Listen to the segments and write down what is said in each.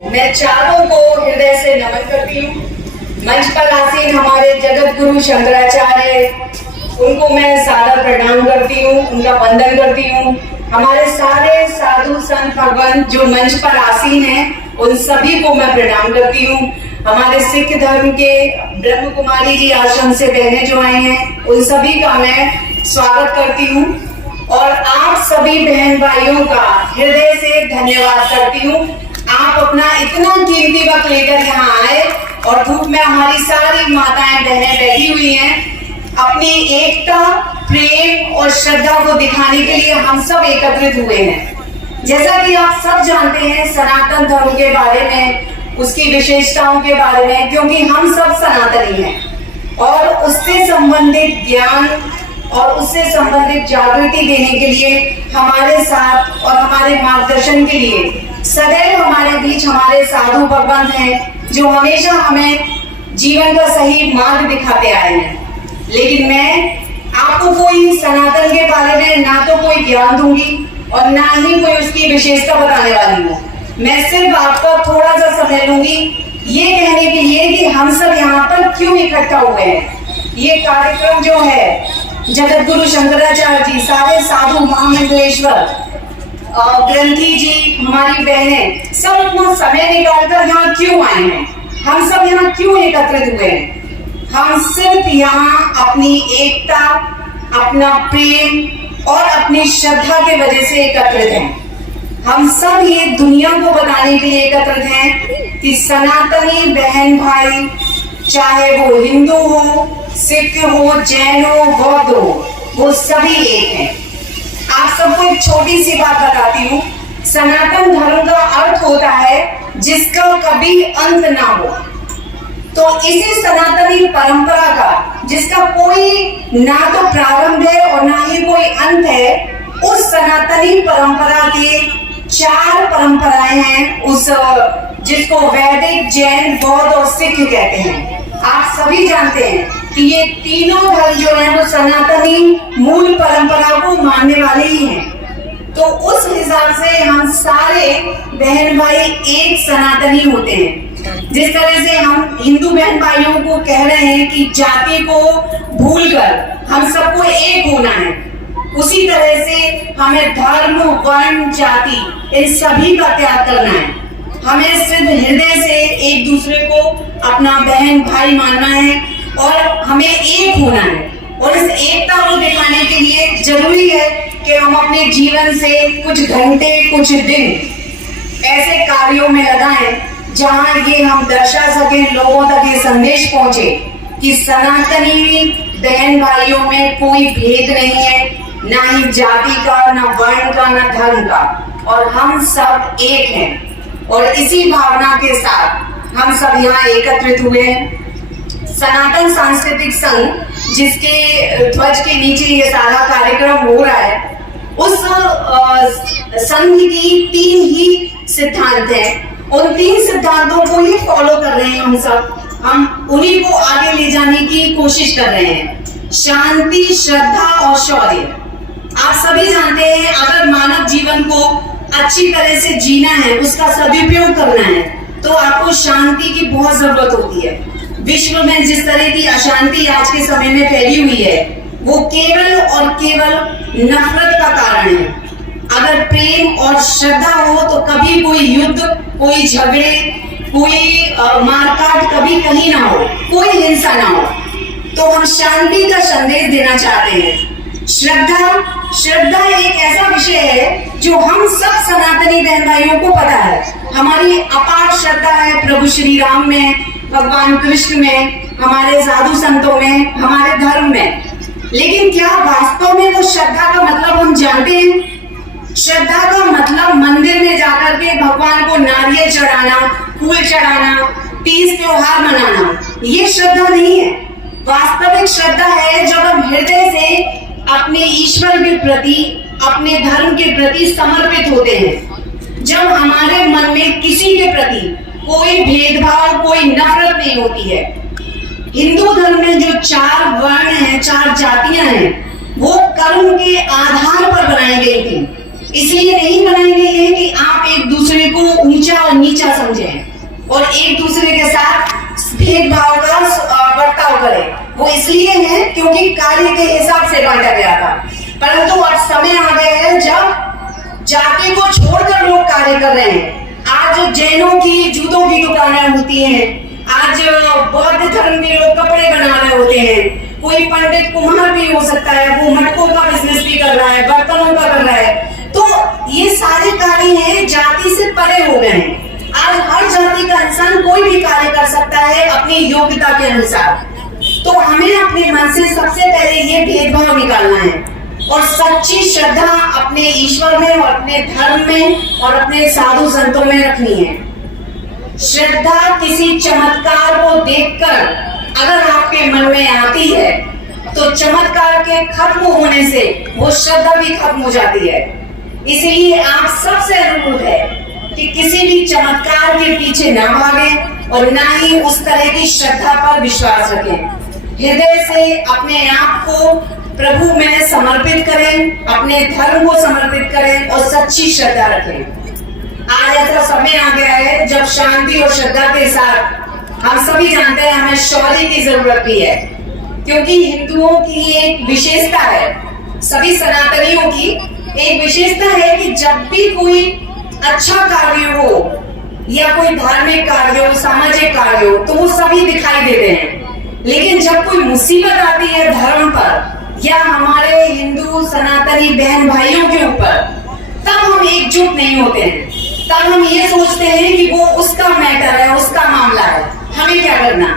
मैं चारों को हृदय से नमन करती हूँ। मंच पर आसीन हमारे जगत गुरु शंकराचार्य, उनको मैं सादर प्रणाम करती हूँ, उनका वंदन करती हूँ। हमारे सारे साधु संत भगवान जो मंच पर आसीन हैं, उन सभी को मैं प्रणाम करती हूँ। हमारे सिख धर्म के ब्रह्म कुमारी जी आश्रम से बहनें जो आई हैं, उन सभी का मैं स्वागत करती हूँ और आप सभी बहन भाइयों का हृदय से धन्यवाद करती हूँ। आप अपना इतना कीमती वक्त लेकर यहाँ आए और धूप में हमारी सारी माताएं बहनें बैठी हुई हैं। अपनी एकता, प्रेम और श्रद्धा को दिखाने के लिए हम सब एकत्रित हुए हैं। जैसा कि आप सब जानते हैं सनातन धर्म के बारे में, उसकी विशेषताओं के बारे में, क्योंकि हम सब सनातनी हैं और उससे संबंधित ज्ञान और उससे संबंधित जागृति देने के लिए हमारे साथ और हमारे मार्गदर्शन के लिए सदैव हमारे बीच हमारे साधु भगवंत हैं, जो हमेशा हमें जीवन का सही मार्ग दिखाते आए हैं। लेकिन मैं आपको कोई सनातन के बारे में ना तो कोई ज्ञान दूंगी और ना ही कोई उसकी विशेषता बताने वाली हूँ। मैं सिर्फ आपका थोड़ा सा समय लूंगी ये कहने के लिए कि हम सब यहाँ पर क्यों इकट्ठा हुए हैं। ये कार्यक्रम जो है जगत गुरु शंकराचार्य जी, सारे साधु महामंडलेश्वर, ग्रंथी जी, हमारी बहनें सब अपना समय निकालकर यहाँ क्यों आए हैं, हम सब यहाँ क्यों एकत्रित हुए हैं। हम सिर्फ यहाँ अपनी एकता, अपना प्रेम और अपनी श्रद्धा के वजह से एकत्रित हैं। हम सब ये दुनिया को बताने के लिए एकत्रित हैं कि सनातनी बहन भाई, चाहे वो हिंदू हो, सिख हो, जैन हो, बौद्ध हो, वो सभी एक हैं। आप सबको एक छोटी सी बात बताती हूँ। सनातन धर्म का अर्थ होता है जिसका कभी अंत ना हो। तो इसी सनातनी परंपरा का, जिसका कोई ना तो प्रारंभ है और ना ही कोई अंत है, उस सनातनी परंपरा के 4 परंपराएं हैं, उस जिसको वैदिक, जैन, बौद्ध और सिख कहते हैं। आप सभी जानते हैं कि ये तीनों धर्म जो है वो सनातनी मूल परंपरा को मानने वाले ही हैं। तो उस हिसाब से हम सारे बहन भाई एक सनातनी होते हैं। जिस तरह से हम हिंदू बहन भाइयों को कह रहे हैं कि जाति को भूलकर हम सबको एक होना है, उसी तरह से हमें धर्म, वर्ण, जाति इन सभी का त्याग करना है। हमें सिर्फ हृदय से एक दूसरे को अपना बहन भाई मानना है और हमें एक होना है। और इस एकता को दिखाने के लिए जरूरी है कि हम अपने जीवन से कुछ घंटे, कुछ दिन ऐसे कार्यों में लगाएं जहां ये हम दर्शा सकें, लोगों तक ये संदेश पहुंचे कि सनातनी बहन भाइयों में कोई भेद नहीं है, ना ही जाति का, ना वर्ण का, ना धर्म का, और हम सब एक हैं। और इसी भावना के साथ हम सब यहाँ एकत्रित हुए हैं। सनातन सांस्कृतिक संघ, जिसके ध्वज के नीचे ये सारा कार्यक्रम हो रहा है, उस संघ की 3 ही सिद्धांत हैं। उन 3 सिद्धांतों को ही फॉलो कर रहे हैं हम सब। हम उन्हीं को आगे ले जाने की कोशिश कर रहे हैं। शांति, श्रद्धा और शौर्य। आप सभी जानते हैं अगर मानव जीवन को अच्छी तरह से जीना है, उसका सदुपयोग करना है, तो आपको शांति की बहुत जरूरत होती है। विश्व में जिस तरह की अशांति आज के समय में फैली हुई है, वो केवल और केवल नफरत का कारण है। अगर प्रेम और श्रद्धा हो तो कभी कोई युद्ध, कोई झगड़े, कोई मारकाट कभी कहीं ना हो, कोई हिंसा ना हो। तो हम शांति का संदेश देना चाहते हैं। श्रद्धा एक ऐसा विषय है जो हम सब सनातनी बहन भाइयों को पता है। हमारी अपार श्रद्धा है प्रभु श्री राम में, भगवान कृष्ण में, हमारे साधु संतों में, हमारे धर्म में। लेकिन क्या वास्तव में वो श्रद्धा का मतलब हम जानते हैं? श्रद्धा का मतलब मंदिर में जाकर के भगवान को नारियल चढ़ाना, फूल चढ़ाना, तीज त्योहार मनाना, ये श्रद्धा नहीं है। वास्तविक श्रद्धा है जब हम हृदय से अपने ईश्वर के प्रति, अपने धर्म के प्रति समर्पित होते हैं। जब हमारे मन में किसी के प्रति कोई भेदभाव, कोई नफरत नहीं होती है। हिंदू धर्म में जो 4 वर्ण हैं, 4 जातियां हैं, वो कर्म के आधार पर बनाई गई थी। इसलिए नहीं बनाई गई है कि आप एक दूसरे को नीचा समझें और एक दूसरे के साथ भेदभाव का बर्ताव करें। वो इसलिए है क्योंकि कार्य के हिसाब से बांटा गया था, परंतु अब समय आ गया है जब जाति को छोड़कर लोग कार्य कर रहे हैं। आज जैनों की जूतों की दुकानें होती हैं, आज बौद्ध धर्म के लोग कपड़े बना रहे होते हैं, कोई पंडित कुम्हार भी हो सकता है, वो मटकों का बिजनेस भी कर रहा है, बर्तनों का कर रहा है। तो ये सारे कार्य हैं जाति से परे हो गए हैं। आज हर जाति का इंसान कोई भी कार्य कर सकता है अपनी योग्यता के अनुसार। तो हमें अपने मन से सबसे पहले ये भेदभाव निकालना है और सच्ची श्रद्धा अपने ईश्वर में और अपने धर्म में और अपने साधु संतों में रखनी है। श्रद्धा किसी चमत्कार को देखकर अगर आपके मन में आती है तो चमत्कार के खत्म होने से वो श्रद्धा भी खत्म हो जाती है। इसलिए आप सबसे अनुरोध है कि किसी भी चमत्कार के पीछे ना भागें और ना ही उस तरह की श्रद्धा पर विश्वास रखें। हृदय से अपने आप को प्रभु में समर्पित करें, अपने धर्म को समर्पित करें और सच्ची श्रद्धा रखें। आज ऐसा समय आ गया है जब शांति और श्रद्धा के साथ हम सभी जानते हैं हमें शौर्य की जरूरत भी है, क्योंकि हिंदुओं की एक विशेषता है, सभी सनातनियों की एक विशेषता है कि जब भी कोई अच्छा कार्य हो या कोई धार्मिक कार्य हो, सामाजिक कार्य हो, तो वो सभी दिखाई देते हैं। लेकिन जब कोई मुसीबत आती है धर्म पर या हमारे हिंदू सनातनी बहन भाइयों के ऊपर, तब हम एकजुट नहीं होते हैं। तब हम ये सोचते हैं कि वो उसका मैटर है, उसका मामला है, हमें क्या करना।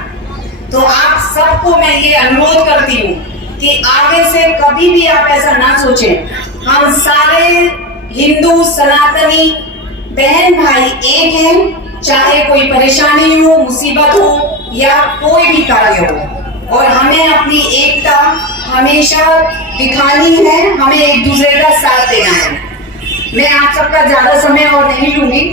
तो आप सबको मैं ये अनुरोध करती हूँ कि आगे से कभी भी आप ऐसा ना सोचें। हम सारे हिंदू सनातनी बहन भाई एक हैं, चाहे कोई परेशानी हो, मुसीबत हो या कोई भी कार्य हो, और हमें अपनी एकता हमेशा दिखानी है, हमें एक दूसरे का साथ देना है। मैं आप सबका ज्यादा समय और नहीं लूंगी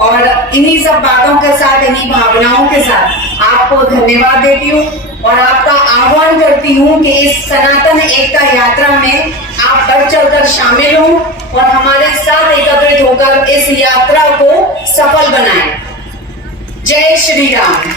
और इन्हीं सब बातों के साथ, इन्हीं भावनाओं के साथ आपको धन्यवाद देती हूँ और आपका आह्वान करती हूँ कि इस सनातन एकता यात्रा में आप बढ़ चढ़कर शामिल हों और हमारे साथ एकत्रित होकर इस यात्रा को सफल बनाएं। जय श्री राम।